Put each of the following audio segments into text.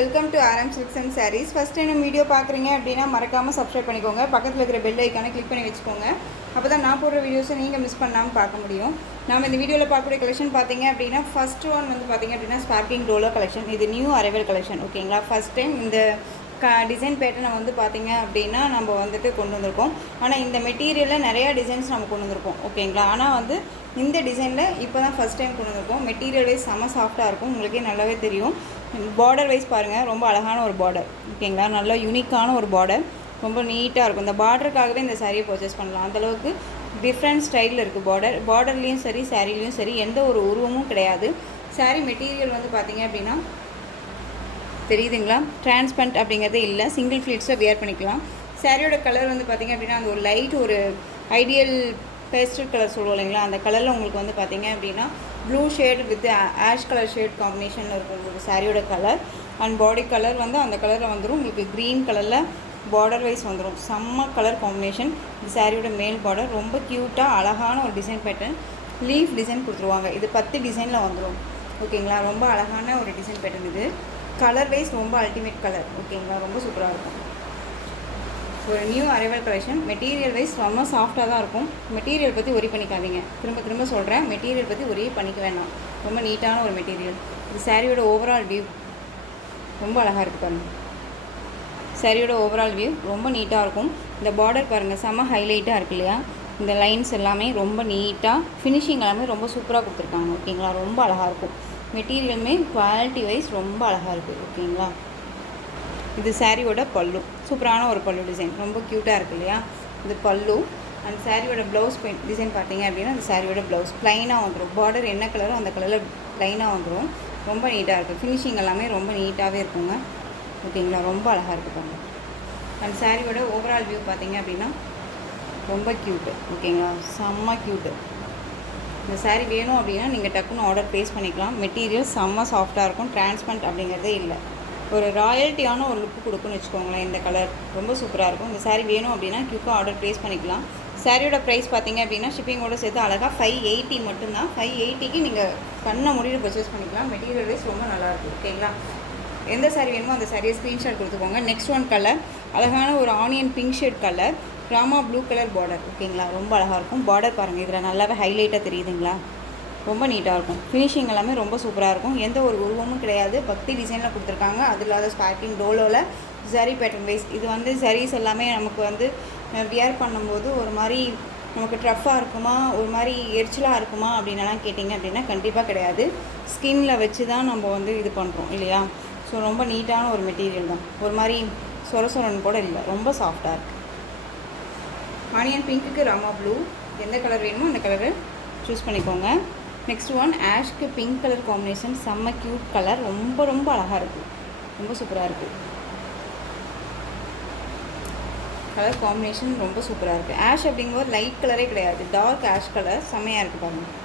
Welcome to RM Silks and Sarees. First time video பார்க்குறீங்க அப்படின்னா மறக்காமல் சப்ஸ்கிரைப் பண்ணிக்கோங்க. பக்கத்தில் இருக்கிற பெல் ஐக்கானை கிளிக் பண்ணி வச்சுக்கோங்க. அப்போ தான் நான் போடுற வீடியோஸை நீங்கள் மிஸ் பண்ணாமல் பார்க்க முடியும். நம்ம இந்த வீடியோவில் பார்க்கக்கூடிய கலெக்ஷன் பார்த்தீங்க அப்படின்னா ஃபர்ஸ்ட் ஒன் வந்து பார்த்தீங்க அப்படின்னா ஸ்பார்க்கிங் டோலோ கலெக்ஷன். இது நியூ அரைவல் கலெக்ஷன். ஓகேங்களா, ஃபர்ஸ்ட் டைம் இந்த டிசைன் பேட்டர்னை வந்து பார்த்திங்க அப்படின்னா நம்ம வந்துட்டு கொண்டு வந்திருக்கோம். ஆனால் இந்த மெட்டீரியலில் நிறையா டிசைன்ஸ் நம்ம கொண்டு வந்திருக்கோம். ஓகேங்களா, ஆனால் வந்து இந்த டிசைனில் இப்போ தான் ஃபஸ்ட் டைம் கொண்டு வந்திருக்கோம். மெட்டீரியல் வைஸ் செம்ம சாஃப்டாக இருக்கும், உங்களுக்கே நல்லாவே தெரியும். பார்டர் வைஸ் பாருங்கள், ரொம்ப அழகான ஒரு பார்டர். ஓகேங்களா, நல்ல யூனிக்கான ஒரு பார்டர், ரொம்ப நீட்டாக இருக்கும். இந்த பார்டருக்காகவே இந்த சாரியை பர்ச்சேஸ் பண்ணலாம். அந்தளவுக்கு டிஃப்ரெண்ட் ஸ்டைலில் இருக்குது. பார்டர்லேயும் சரி சாரீலேயும் சரி எந்த ஒரு உருவமும் கிடையாது. சாரீ மெட்டீரியல் வந்து பார்த்திங்க அப்படின்னா தெரியுதுங்களா, டிரான்ஸ்பரண்ட் அப்படிங்கிறதே இல்லை, சிங்கிள் ஃப்ளீட்ஸில் வியர் பண்ணிக்கலாம். சாரியோட கலர் வந்து பார்த்திங்க அப்படின்னா அந்த ஒரு லைட் ஒரு ஐடியல் பேஸ்டல் கலர் சொல்லுவோம் இல்லைங்களா, அந்த கலரில் உங்களுக்கு வந்து பார்த்திங்க அப்படின்னா blue shade with ash colour shade காம்பினேஷனில் இருக்கும் உங்களுக்கு சாரியோட கலர். அண்ட் பாடி கலர் வந்து அந்த கலரில் வந்துடும் உங்களுக்கு க்ரீன் கலரில் பார்டர் வைஸ் வந்துடும். செம்ம கலர் காம்பினேஷன். இந்த சாரியோட மேல் பார்டர் ரொம்ப க்யூட்டாக அழகான ஒரு டிசைன் பேட்டர்ன், லீஃப் டிசைன் கொடுத்துருவாங்க. இது 10 டிசைனில் வந்துடும். ஓகேங்களா, ரொம்ப அழகான ஒரு டிசைன் பேட்டர்ன். இது கலர் வைஸ் ரொம்ப அல்டிமேட் கலர். ஓகேங்களா, ரொம்ப சூப்பராக இருக்கும். ஒரு new arrival collection. Material wise ரொம்ப சாஃப்டாக தான் இருக்கும். மெட்டீரியல் பற்றி ஒரி பண்ணிக்காதீங்க, திரும்ப சொல்கிறேன், மெட்டீரியல் பற்றி ஒரே பண்ணிக்க வேண்டாம். ரொம்ப நீட்டான ஒரு மெட்டீரியல். இது சாரியோட ஓவரால் வியூ ரொம்ப அழகாக இருக்குது பாருங்கள். சாரியோட ஓவரால் வியூ ரொம்ப நீட்டாக இருக்கும். இந்த பார்டர் பாருங்கள், செம்ம ஹைலைட்டாக இருக்கு இல்லையா. இந்த லைன்ஸ் எல்லாமே ரொம்ப நீட்டாக, ஃபினிஷிங் எல்லாமே ரொம்ப சூப்பராக கொடுத்துருக்காங்க. ஓகேங்களா, ரொம்ப அழகாக இருக்கும். மெட்டீரியலுமே குவாலிட்டி வைஸ் ரொம்ப அழகாக இருக்குது. ஓகேங்களா, இது சாரியோட பல்லு, சூப்பரான ஒரு பல்லு டிசைன், ரொம்ப க்யூட்டாக இருக்குது இல்லையா. இது பல்லு. அந்த சாரியோட ப்ளவுஸ் டிசைன் பார்த்தீங்க அப்படின்னா அந்த சாரியோட ப்ளவுஸ் ப்ளைனாக வந்துடும். பார்டர் என்ன கலரோ அந்த கலரில் ப்ளைனாக வந்துடும். ரொம்ப நீட்டாக இருக்குது. ஃபினிஷிங் எல்லாமே ரொம்ப நீட்டாகவே இருக்குங்க. ஓகேங்களா, ரொம்ப அழகாக இருக்குது பாருங்கள். அந்த சாரியோட ஓவரால் வியூ பார்த்தீங்க அப்படின்னா ரொம்ப க்யூட்டு. ஓகேங்களா, செம்ம க்யூட்டு. இந்த சாரீ வேணும் அப்படின்னா நீங்கள் டக்குன்னு ஆர்டர் ப்ளேஸ் பண்ணிக்கலாம். மெட்டீரியல் செம்ம சாஃப்டாக இருக்கும், டிரான்ஸ்பரண்ட் அப்படிங்கிறதே இல்லை. ஒரு ராயல்ட்டியான ஒரு லுக்கு கொடுக்குன்னு வச்சுக்கோங்களேன். இந்த கலர் ரொம்ப சூப்பராக இருக்கும். இந்த சாரீ வேணும் அப்படின்னா குயிக்காக ஆர்டர் ப்ளேஸ் பண்ணிக்கலாம். சாரியோட ப்ரைஸ் பார்த்தீங்க அப்படின்னா ஷிப்பிங்கோட சேர்த்து அழகாக 580 மட்டும்தான். 580க்கு நீங்கள் கண்ணை முடிவு பர்ச்சேஸ் பண்ணிக்கலாம். மெட்டீரியல் வைஸ் ரொம்ப நல்லாயிருக்கும். ஓகேங்களா, எந்த சாரீ வேணுமோ அந்த சாரியை ஸ்க்ரீன்ஷாட் கொடுத்துக்கோங்க. நெக்ஸ்ட் ஒன் கலர் அழகான ஒரு onion pink shade colour, Rama blue colour border. ஓகேங்களா, ரொம்ப அழகாக இருக்கும். பார்டர் பாருங்கள், இதில் நல்லாவே ஹைலைட்டாக தெரியுதுங்களா, ரொம்ப நீட்டாக இருக்கும். ஃபினிஷிங் எல்லாமே ரொம்ப சூப்பராக இருக்கும். எந்த ஒரு உருவமும் கிடையாது. பக்தி டிசைனில் கொடுத்துருக்காங்க. அது இல்லாத ஸ்பார்க்கிங் டோலோவில் ஜரி பேட்டர்ன் வைஸ். இது வந்து ஜரீஸ் எல்லாமே நமக்கு வந்து வியர் பண்ணும்போது ஒரு மாதிரி நமக்கு ட்ரஃப்பாக இருக்குமா, ஒரு மாதிரி எரிச்சலாக இருக்குமா அப்படின்லாம் கேட்டிங்க அப்படின்னா கண்டிப்பாக கிடையாது. ஸ்கின்னில் வச்சு தான் நம்ம வந்து இது பண்ணுறோம் இல்லையா. ஸோ ரொம்ப நீட்டான ஒரு மெட்டீரியல் தான். ஒரு மாதிரி சொரன்னு கூட இல்லை, ரொம்ப சாஃப்டாக இருக்குது. ஆனியன் பிங்க்குக்கு ராமா ப்ளூ, எந்த கலர் வேணுமோ அந்த கலரை சூஸ் பண்ணிக்கோங்க. நெக்ஸ்ட் ஒன் ஆஷ்க்கு பிங்க் கலர் காம்பினேஷன், செம்ம க்யூட் கலர், ரொம்ப ரொம்ப அழகாக இருக்குது, ரொம்ப சூப்பராக இருக்குது. கலர் காம்பினேஷன் ரொம்ப சூப்பராக இருக்குது. ஆஷ் அப்படிங்கும்போது லைட் கலரே கிடையாது, டார்க் ஆஷ் கலர், செம்மையாக இருக்குது பாருங்கள்.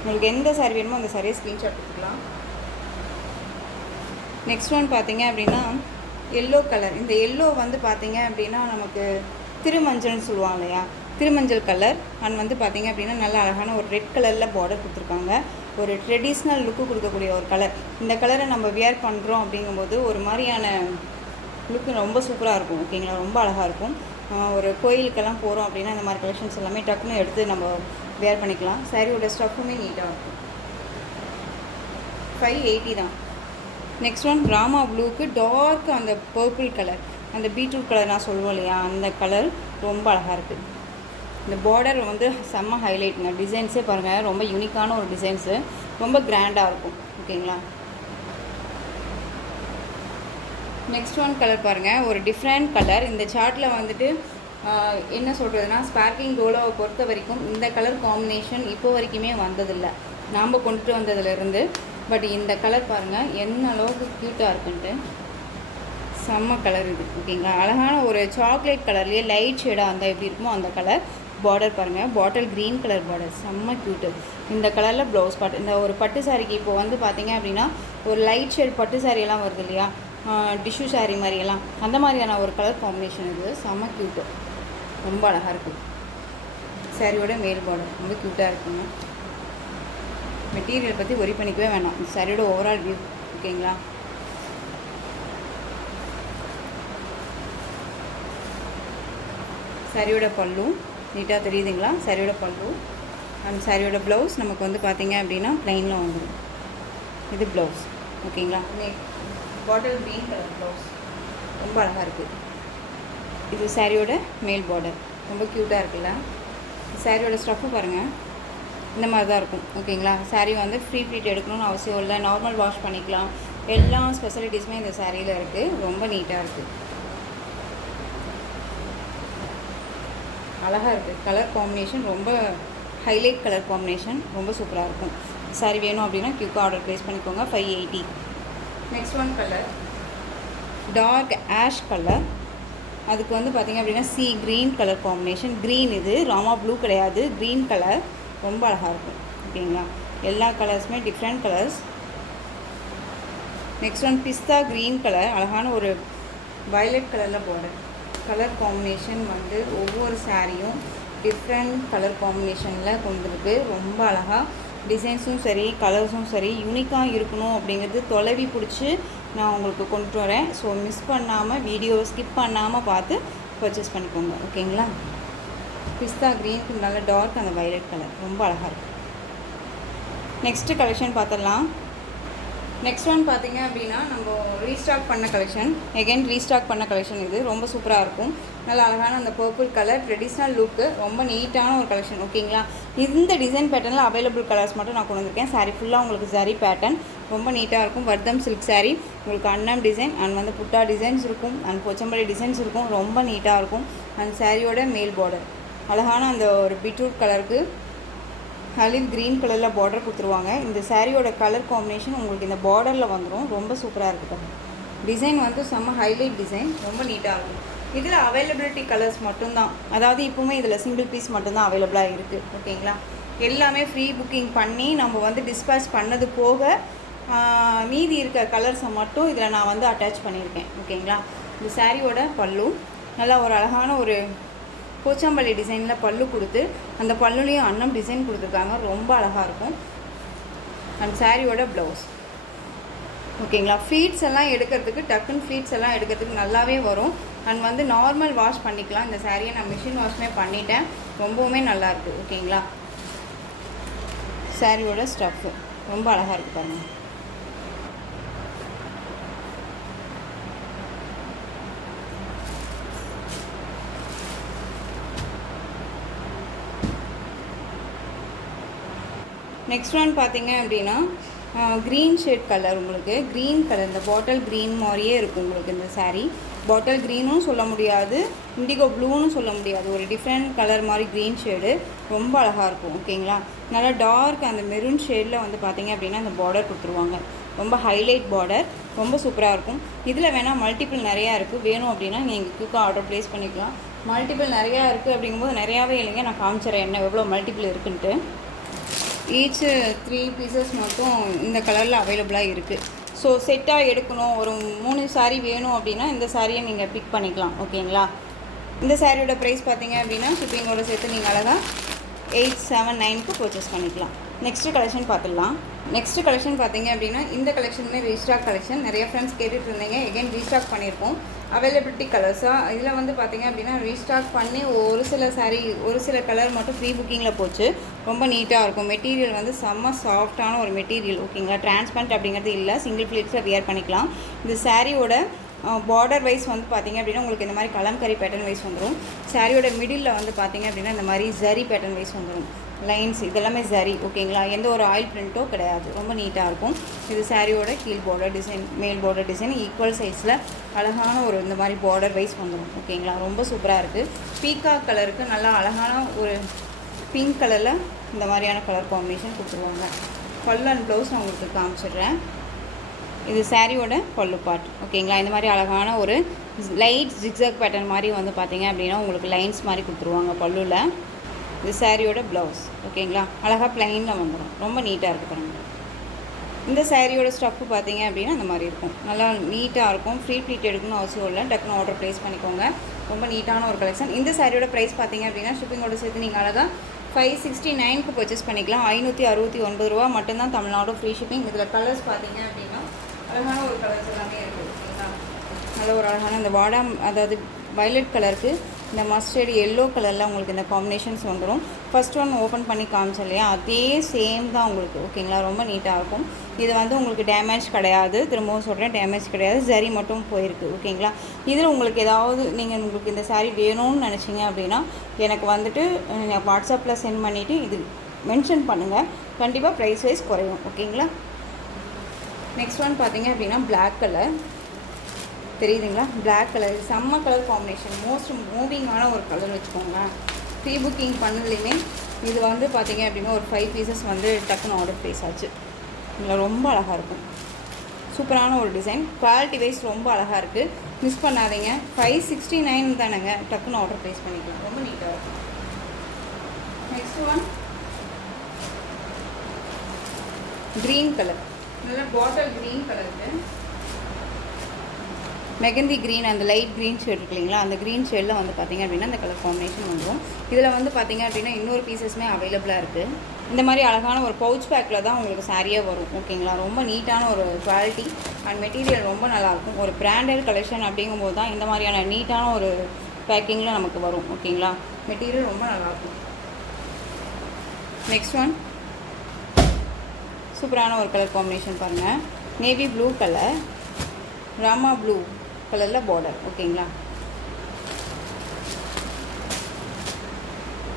உங்களுக்கு எந்த சாரி வேணுமோ அந்த சாரியை ஸ்க்ரீன்ஷாட் எடுத்துக்கலாம். நெக்ஸ்ட் ஒன் பார்த்தீங்க அப்படின்னா எல்லோ கலர். இந்த எல்லோ வந்து பார்த்தீங்க அப்படின்னா நமக்கு திருமஞ்சள்னு சொல்லுவாங்க இல்லையா, திருமஞ்சள் கலர். அண்ட் வந்து பார்த்திங்க அப்படின்னா நல்ல அழகான ஒரு ரெட் கலரில் பார்டர் கொடுத்துருக்காங்க. ஒரு ட்ரெடிஷ்னல் லுக்கு கொடுக்கக்கூடிய ஒரு கலர். இந்த கலரை நம்ம வியர் பண்ணுறோம் அப்படிங்கும்போது ஒரு மாதிரியான லுக்கு ரொம்ப சூப்பராக இருக்கும். ஓகேங்களா, ரொம்ப அழகாக இருக்கும். ஒரு கோயிலுக்கெல்லாம் போகிறோம் அப்படின்னா இந்த மாதிரி கலெக்ஷன்ஸ் எல்லாமே டக்குன்னு எடுத்து நம்ம வியர் பண்ணிக்கலாம். சாரியோட ஸ்டஃப்புமே நீட்டாக இருக்கும். 580 தான். நெக்ஸ்ட் ஒன் ராமா ப்ளூக்கு டார்க் அந்த பர்பிள் கலர், அந்த பீட்ரூட் கலர் நான் சொல்லுவோம் இல்லையா, அந்த கலர் ரொம்ப அழகாக இருக்குது. இந்த பார்டர் வந்து செம்ம ஹைலைட்டுங்க. டிசைன்ஸே பாருங்கள், ரொம்ப யூனிக்கான ஒரு டிசைன்ஸு, ரொம்ப கிராண்டாக இருக்கும். ஓகேங்களா, நெக்ஸ்ட் ஒன் கலர் பாருங்கள், ஒரு டிஃப்ரெண்ட் கலர். இந்த சார்ட்டில் வந்துட்டு என்ன சொல்கிறதுனா, ஸ்பார்க்கிங் டோலோவை பொறுத்த வரைக்கும் இந்த கலர் காம்பினேஷன் இப்போ வரைக்குமே வந்ததில்லை, நாம் கொண்டுட்டு வந்ததுலேருந்து. பட் இந்த கலர் பாருங்கள் என்ன அளவுக்கு க்யூட்டாக இருக்குன்ட்டு, செம்ம கலர் இது. ஓகேங்களா, அழகான ஒரு சாக்லேட் கலர்லேயே லைட் ஷேடாக அந்த எப்படி இருக்குமோ அந்த கலர். பார்டர் பாருங்கள், பாட்டில் க்ரீன் கலர் பார்டர், செம்ம க்யூட்டு. இந்த கலரில் ப்ளவுஸ் பார்ட். இந்த ஒரு பட்டு சாரிக்கு இப்போ வந்து பார்த்திங்க அப்படின்னா ஒரு லைட் ஷேட் பட்டு சாரியெல்லாம் வருது இல்லையா, டிஷ்யூ சாரீ மாதிரியெல்லாம், அந்த மாதிரியான ஒரு கலர் காம்பினேஷன் இது. செம்ம க்யூட்டு, ரொம்ப அழகாக இருக்குது. சாரியோட மேல் பார்டர் ரொம்ப க்யூட்டாக இருக்குங்க. மெட்டீரியல் பற்றி ஒரி பண்ணிக்கவே வேணாம். சாரியோட ஓவரால் வியூ. ஓகேங்களா, சாரியோட பல்லு நீட்டாக தெரியுதுங்களா, சாரியோட பல்லு. அண்ட் சாரியோட ப்ளவுஸ் நமக்கு வந்து பார்த்திங்க அப்படின்னா ப்ளைனில் வந்துடும். இது ப்ளவுஸ் ஓகேங்களா. பாட்டில் க்ரீன் கலர் ப்ளவுஸ் ரொம்ப அழகாக இருக்குது. இது சாரியோட மேல் பார்டர் ரொம்ப க்யூட்டாக இருக்குல்ல. சாரியோட ஸ்டஃப்பு பாருங்கள், இந்த மாதிரி தான் இருக்கும் ஓகேங்களா. சாரீ வந்து ஃப்ரீ ப்ளீட் எடுக்கணும்னு அவசியம் இல்லை, நார்மல் வாஷ் பண்ணிக்கலாம். எல்லா ஸ்பெஷலிட்டிஸுமே இந்த சாரியில் இருக்குது. ரொம்ப நீட்டாக இருக்குது, அழகாக இருக்குது. கலர் காம்பினேஷன் ரொம்ப ஹைலைட் கலர் காம்பினேஷன், ரொம்ப சூப்பராக இருக்கும். சாரி வேணும் அப்படின்னா குயிக்காக ஆர்டர் ப்ளேஸ் பண்ணிக்கோங்க. 580. Next one colour dark ash colour. அதுக்கு வந்து பார்த்திங்க அப்படின்னா sea green colour combination. Green, இது ராமா ப்ளூ கிடையாது, க்ரீன் கலர் ரொம்ப அழகாக இருக்கும் ஓகேங்களா. எல்லா கலர்ஸுமே டிஃப்ரெண்ட் கலர்ஸ். நெக்ஸ்ட் ஒன் பிஸ்தா க்ரீன் கலர், அழகான ஒரு வயலட் கலரில் பார்டர். கலர் காம்பினேஷன் வந்து ஒவ்வொரு சாரியும் டிஃப்ரெண்ட் கலர் காம்பினேஷனில் கொண்டுருக்கு. ரொம்ப அழகாக டிசைன்ஸும் சரி கலர்ஸும் சரி யூனிக்காக இருக்கணும் அப்படிங்கிறது தொலைவி பிடிச்சி நான் உங்களுக்கு கொண்டு வரேன். ஸோ மிஸ் பண்ணாமல் வீடியோவை ஸ்கிப் பண்ணாமல் பார்த்து பர்ச்சேஸ் பண்ணிக்கோங்க ஓகேங்களா. பிஸ்தா க்ரீனுக்கு நல்ல டார்க் அந்த வயலட் கலர் ரொம்ப அழகாக இருக்குது. நெக்ஸ்ட்டு கலெக்ஷன் பார்த்துடலாம். நெக்ஸ்ட் ஒன் பார்த்திங்க அப்படின்னா நம்ம ரீஸ்டாக் பண்ண கலெக்ஷன், எகைன் ரீஸ்டாக் பண்ண கலெக்ஷன். இது ரொம்ப சூப்பராக இருக்கும். நல்ல அழகான அந்த பர்பிள் கலர் ட்ரெடிஷ்னல் லுக்கு, ரொம்ப நீட்டான ஒரு கலெக்ஷன் ஓகேங்களா. இந்த டிசைன் பேட்டர்னில் அவைலபிள் கலர்ஸ் மட்டும் நான் கொண்டு வந்திருக்கேன். சாரீ ஃபுல்லாக உங்களுக்கு ஜரி பேட்டர்ன் ரொம்ப நீட்டாக இருக்கும். வர்தம் சில்க் சாரீ, உங்களுக்கு அன்னம் டிசைன் அண்ட் வந்து புட்டா டிசைன்ஸ் இருக்கும் அண்ட் போச்சம்பள்ளி டிசைன்ஸ் இருக்கும். ரொம்ப நீட்டாக இருக்கும். அண்ட் சாரியோட மேல் பார்டர் அழகான அந்த ஒரு பீட்ரூட் கலருக்கு ஆலிவ் க்ரீன் கலரில் பார்டர் கொடுத்துருவாங்க. இந்த சாரியோட கலர் காம்பினேஷன் உங்களுக்கு இந்த பார்டரில் வந்துடும். ரொம்ப சூப்பராக இருக்குது. டிசைன் வந்து செம்ம ஹைலைட் டிசைன், ரொம்ப நீட்டாக இருக்கும். இதில் அவைலபிலிட்டி கலர்ஸ் மட்டும்தான், அதாவது இப்போவுமே இதில் சிங்கிள் பீஸ் மட்டும்தான் அவைலபிளாக இருக்குது ஓகேங்களா. எல்லாமே ஃப்ரீ புக்கிங் பண்ணி நம்ம வந்து டிஸ்பேச் பண்ணது போக மீதி இருக்க கலர்ஸை மட்டும் இதில் நான் வந்து அட்டாச் பண்ணியிருக்கேன் ஓகேங்களா. இந்த சாரியோட பல்லு நல்லா ஒரு அழகான ஒரு போச்சம்பள்ளி டிசைனில் பல்லு கொடுத்து அந்த பல்லுலேயும் அன்னம் டிசைன் கொடுத்துருக்காங்க. ரொம்ப அழகாக இருக்கும். அண்ட் சாரியோட ப்ளவுஸ் ஓகேங்களா. ஃப்ளீட்ஸ் எல்லாம் எடுக்கிறதுக்கு டக்குன்னு ஃப்ளீட்ஸ் எல்லாம் எடுக்கிறதுக்கு நல்லாவே வரும். அண்ட் வந்து நார்மல் வாஷ் பண்ணிக்கலாம். இந்த சாரியை நான் மிஷின் வாஷ்மே பண்ணிட்டேன், ரொம்பவுமே நல்லாயிருக்கு ஓகேங்களா. சாரியோட ஸ்டஃப்பு ரொம்ப அழகாக இருக்குது பாருங்கள். நெக்ஸ்ட் ஒன் பார்த்திங்க அப்படின்னா க்ரீன் ஷேட் கலர். உங்களுக்கு க்ரீன் கலர் இந்த பாட்டில் க்ரீன் மாதிரியே இருக்கும் உங்களுக்கு இந்த சாரீ. பாட்டில் க்ரீனும் சொல்ல முடியாது, இண்டிகோ ப்ளூன்னு சொல்ல முடியாது, ஒரு டிஃப்ரெண்ட் கலர் மாதிரி க்ரீன் ஷேடு ரொம்ப அழகாக இருக்கும் ஓகேங்களா. நல்லா டார்க் அந்த மெரூன் ஷேடில் வந்து பார்த்திங்க அப்படின்னா அந்த பார்டர் கொடுத்துருவாங்க. ரொம்ப ஹைலைட் பார்டர், ரொம்ப சூப்பராக இருக்கும். இதில் வேணால் மல்டிபிள் நிறையா இருக்குது, வேணும் அப்படின்னா நீங்கள் குயிக்காக ஆர்டர் ப்ளேஸ் பண்ணிக்கலாம். மல்டிபிள் நிறையா இருக்குது அப்படிங்கும்போது நிறையாவே இல்லைங்க, நான் காமிச்சிடறேன் என்ன எவ்வளோ மல்டிபிள் இருக்குன்ட்டு. ஈச் 3 பீசஸ் மட்டும் இந்த கலரில் அவைலபிளாக இருக்குது. ஸோ செட்டாக எடுக்கணும், ஒரு 3 சாரீ வேணும் அப்படின்னா இந்த சாரியை நீங்கள் பிக் பண்ணிக்கலாம் ஓகேங்களா. இந்த சாரியோட ப்ரைஸ் பார்த்தீங்க அப்படின்னா ஷிப்பிங்கோட சேர்த்து நீங்கள் அழகாக 879க்கு பர்ச்சேஸ் பண்ணிக்கலாம். நெக்ஸ்ட்டு கலெக்ஷன் பார்த்துடலாம். நெக்ஸ்ட்டு கலெக்ஷன் பார்த்தீங்க அப்படின்னா இந்த கலெக்ஷனுமே ரீஸ்டாக் கலெக்ஷன். நிறைய ஃப்ரெண்ட்ஸ் கேட்டுட்டு இருந்தீங்க, எகைன் ரீஸ்டாக் பண்ணியிருக்கோம். அவைலபிலிட்டி கலர்ஸாக இதில் வந்து பார்த்திங்க அப்படின்னா ரீஸ்டாக் பண்ணி ஒரு சில சாரீ ஒரு சில கலர் மட்டும் ஃப்ரீ புக்கிங்கில் போச்சு. ரொம்ப நீட்டாக இருக்கும். மெட்டீரியல் வந்து செம்ம சாஃப்டான ஒரு மெட்டீரியல் ஓகேங்களா. டிரான்ஸ்பரண்ட் அப்படிங்கிறது இல்லை, சிங்கிள் ப்ளீட்ஸில் வியர் பண்ணிக்கலாம். இந்த சாரியோட பார்டர் வைஸ் வந்து பார்த்திங்க அப்படின்னா உங்களுக்கு இந்த மாதிரி கலம்கரி பேட்டர்ன் வைஸ் வந்துடும். சாரியோட மிடில் வந்து பார்த்திங்க அப்படின்னா இந்த மாதிரி ஜரி பேட்டர்ன் வைஸ் வந்துடும். லைன்ஸ் இதெல்லாமே ஜரி ஓகேங்களா. எந்த ஒரு ஆயில் பிரிண்ட்டோ கிடையாது, ரொம்ப நீட்டாக இருக்கும். இது சாரியோட கீழ் பார்டர் டிசைன், மேல் பார்டர் டிசைன் ஈக்குவல் சைஸில் அழகான ஒரு இந்த மாதிரி பார்டர் வைஸ் வந்துடும் ஓகேங்களா. ரொம்ப சூப்பராக இருக்குது. பீகாக் கலருக்கு நல்லா அழகான ஒரு பிங்க் கலரில் இந்த மாதிரியான கலர் காம்பினேஷன் கொடுத்துருவாங்க. பல்லு அண்ட் ப்ளவுஸ் நான் உங்களுக்கு காமிச்சிடுறேன். இது சாரியோட பல்லு பார்ட் ஓகேங்களா. இந்த மாதிரி அழகான ஒரு லைட் ஜிக்ஸாக் பேட்டர்ன் மாதிரி வந்து பார்த்திங்க அப்படின்னா உங்களுக்கு லைன்ஸ் மாதிரி கொடுத்துருவாங்க பல்லுவில். இது சாரியோட ப்ளவுஸ் ஓகேங்களா. அழகாக ப்ளைனில் வந்துடும், ரொம்ப நீட்டாக இருக்குது பாருங்கள். இந்த சாரியோட ஸ்டஃப்பு பார்த்திங்க அப்படின்னா இந்த மாதிரி இருக்கும், நல்லா நீட்டாக இருக்கும். ஃப்ரீ ப்ளீட் எடுக்கணும்னு அவசியம் இல்லை, டக்குன்னு ஆர்டர் ப்ளேஸ் பண்ணிக்கோங்க. ரொம்ப நீட்டான ஒரு கலெக்ஷன். இந்த சாரியோட ப்ரைஸ் பார்த்திங்க அப்படின்னா ஷிப்பிங்கோட சேர்த்து நீங்கள் அழகாக 569க்கு பர்ச்சேஸ் பண்ணிக்கலாம். 569 ரூபா மட்டும்தான் தமிழ்நாடு ஃப்ரீ ஷிப்பிங். இதில் கலர்ஸ் பார்த்திங்க அப்படின்னா அழகான ஒரு கலர்ஸ் எல்லாமே இருக்குது ஓகேங்களா. நல்ல ஒரு அழகான அந்த வாடாம், அதாவது வயலட் கலருக்கு இந்த மஸ்டர்ட் எல்லோ கலரில் உங்களுக்கு இந்த காம்பினேஷன்ஸ் வந்துடும். ஃபஸ்ட் ஒன் ஓப்பன் பண்ணி காமிச்சோம் இல்லையா, அதே சேம் தான் உங்களுக்கு. ஓகேங்களா, ரொம்ப நீட்டாக இருக்கும். இது வந்து உங்களுக்கு டேமேஜ் கிடையாது, திரும்பவும் சொல்கிறேன், டேமேஜ் கிடையாது, சரி மட்டும் போயிருக்கு. ஓகேங்களா, இதில் உங்களுக்கு ஏதாவது உங்களுக்கு இந்த சாரீ வேணும்னு நினச்சிங்க அப்படின்னா எனக்கு வந்துட்டு வாட்ஸ்அப்பில் சென்ட் பண்ணிவிட்டு இது மென்ஷன் பண்ணுங்கள், கண்டிப்பாக ப்ரைஸ் வைஸ் குறையும். ஓகேங்களா. நெக்ஸ்ட் ஒன் பார்த்தீங்க அப்படின்னா பிளாக் கலர் தெரியுதுங்களா, பிளாக் கலர் செம்ம கலர் காம்பினேஷன், மோஸ்ட் மூவிங்கான ஒரு கலர் வச்சுக்கோங்க. ப்ரீ புக்கிங் பண்ணதுலேயுமே இது வந்து பார்த்தீங்க அப்படின்னா ஒரு 5 பீசஸ் வந்து டக்குன்னு ஆர்டர் ப்ளேஸ் ஆச்சு. இதில் ரொம்ப அழகாக இருக்கும், சூப்பரான ஒரு டிசைன், குவாலிட்டி வைஸ் ரொம்ப அழகாக இருக்குது, மிஸ் பண்ணாதீங்க. 569 தானேங்க, டக்குன்னு ஆர்டர் ப்ளேஸ் பண்ணிக்கலாம், ரொம்ப நீட்டாக இருக்கும். நெக்ஸ்ட் ஒன் க்ரீன் கலர், நல்லா பாட்டில் க்ரீன் கலருக்கு மெகந்தி க்ரீன், அந்த லைட் க்ரீன் ஷேட் இருக்கு இல்லைங்களா, அந்த க்ரீன் ஷேடில் வந்து பார்த்திங்க அப்படின்னா அந்த கலர் காம்பினேஷன் வந்துடும். இதில் வந்து பார்த்திங்க அப்படின்னா இன்னொரு பீசஸுமே அவைலபிளாக இருக்குது. இந்த மாதிரி அழகான ஒரு பவுச் பேக்கில் தான் உங்களுக்கு சாரியாக வரும். ஓகேங்களா, ரொம்ப நீட்டான ஒரு குவாலிட்டி அண்ட் மெட்டீரியல் ரொம்ப நல்லாயிருக்கும். ஒரு பிராண்டட் கலெக்ஷன் அப்படிங்கும்போது தான் இந்த மாதிரியான நீட்டான ஒரு பேக்கிங்கில் நமக்கு வரும். ஓகேங்களா, மெட்டீரியல் ரொம்ப நல்லாயிருக்கும். நெக்ஸ்ட் ஒன் சூப்பரான ஒரு கலர் காம்பினேஷன் பாருங்கள், navy blue colour, Rama blue கலரில் பார்டர். ஓகேங்களா,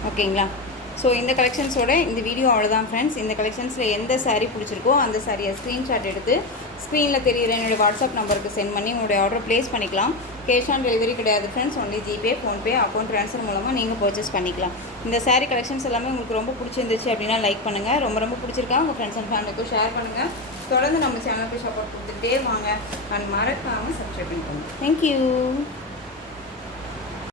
ஓகேங்களா. ஸோ இந்த கலெக்ஷன்ஸோட இந்த வீடியோ அவ்வளோதான் ஃப்ரெண்ட்ஸ். இந்த கலெக்ஷன்ஸில் எந்த சாரீ பிடிச்சிருக்கோ அந்த சாரியை ஸ்க்ரீன்ஷாட் எடுத்து ஸ்க்ரீனில் தெரியுற என்னுடைய வாட்ஸ்அப் நம்பருக்கு சென்ட் பண்ணி உங்களுடைய ஆர்டர் ப்ளேஸ் பண்ணிக்கலாம். கேஷ் ஆன் டெலிவரி கிடையாது friends, only GPay, PhonePe, account transfer மூலமாக நீங்கள் பர்ச்சேஸ் பண்ணிக்கலாம். இந்த சாரீ கலெக்ஷன்ஸ் எல்லாமே உங்களுக்கு ரொம்ப பிடிச்சிருந்துச்சு அப்படின்னா லைக் பண்ணுங்கள், ரொம்ப பிடிச்சிருக்கா உங்கள் ஃப்ரெண்ட்ஸ் அண்ட் ஃபேமிலிக்கும் ஷேர் பண்ணுங்கள். தொடர்ந்து நம்ம சேனலுக்கு சப்போர்ட் கொடுத்துட்டே வாங்க அண்ட் மறக்காமல் சப்ஸ்கிரைப் பண்ணிக்கோங்க. தேங்க்யூ.